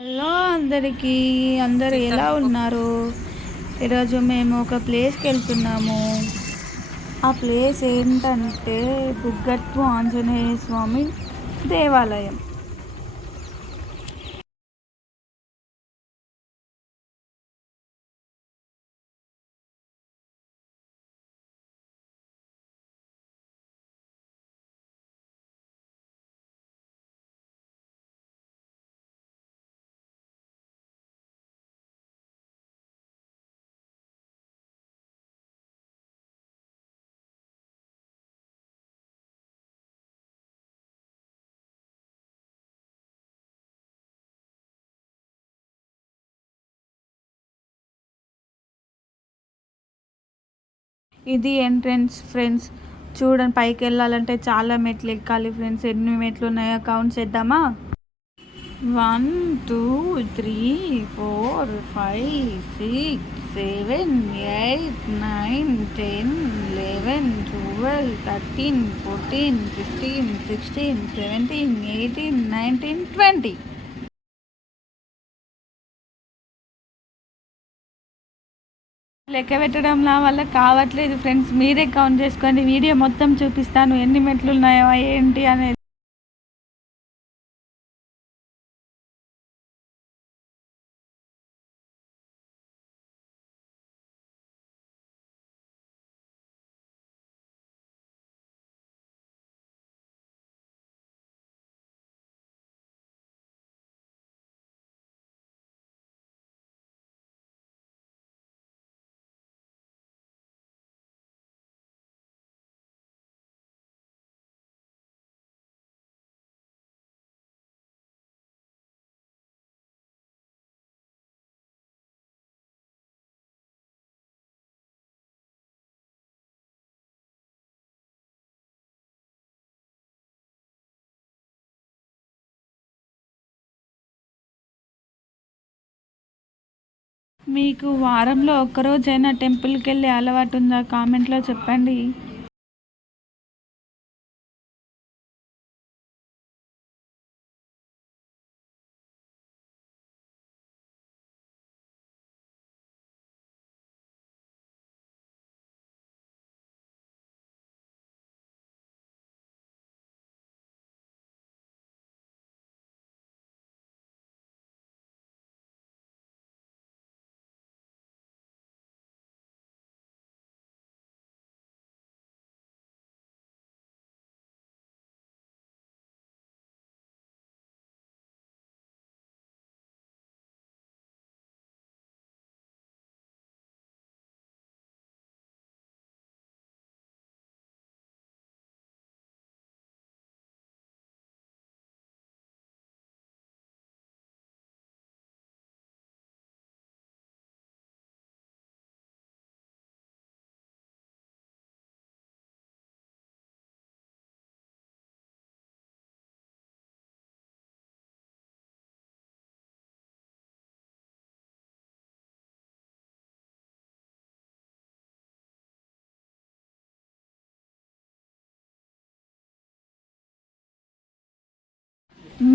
హలో అందరికీ, అందరూ ఎలా ఉన్నారు? ఈరోజు మేము ఒక ప్లేస్కి వెళ్తున్నాము. ఆ ప్లేస్ ఏంటంటే బుగ్గట్టు ఆంజనేయ స్వామి దేవాలయం. ఇది ఎంట్రన్స్ ఫ్రెండ్స్. చూడండి, పైకి వెళ్ళాలంటే చాలా మెట్లు ఎక్కాలి ఫ్రెండ్స్. ఎన్ని మెట్లు ఉన్నాయో కౌంట్ చేద్దామా? 1 2 3 4 5 6 7 8 9 10 11 12 13 14 15 16 17 18 19 20. లెక్క పెట్టడం నా వల్ల కావట్లేదు ఫ్రెండ్స్. మీరే కౌంట్ చేసుకోండి. వీడియో మొత్తం చూపిస్తాను ఎన్ని మెట్లు ఉన్నాయో ఏంటి అనేది. మీకు వారంలో ఒక్కరోజైనా టెంపుల్కి వెళ్ళే అలవాటు ఉందా? కామెంట్లో చెప్పండి.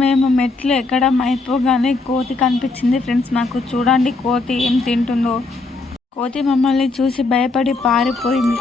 మేము మెట్లు ఎక్కడం అయిపోగానే కోతి కనిపించింది ఫ్రెండ్స్ నాకు. చూడండి కోతి ఏం తింటుందో. కోతి మమ్మల్ని చూసి భయపడి పారిపోయింది.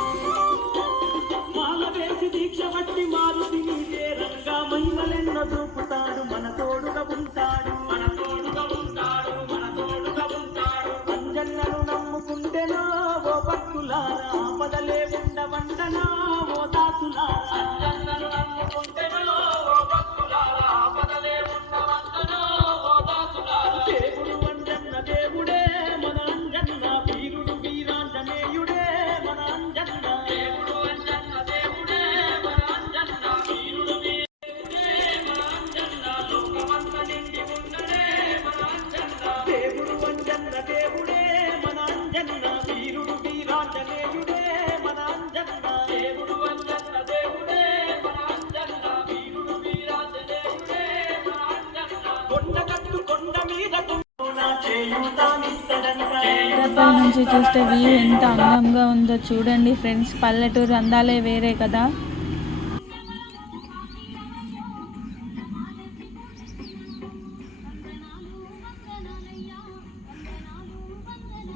పై నుంచి చూస్తే వ్యూ ఎంత అందంగా ఉందో చూడండి ఫ్రెండ్స్. పల్లెటూరు అందాలే వేరే కదా.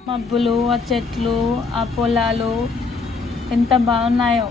మబ్బులు, ఆ చెట్లు, ఆ పొలాలు ఎంత బాగున్నాయో.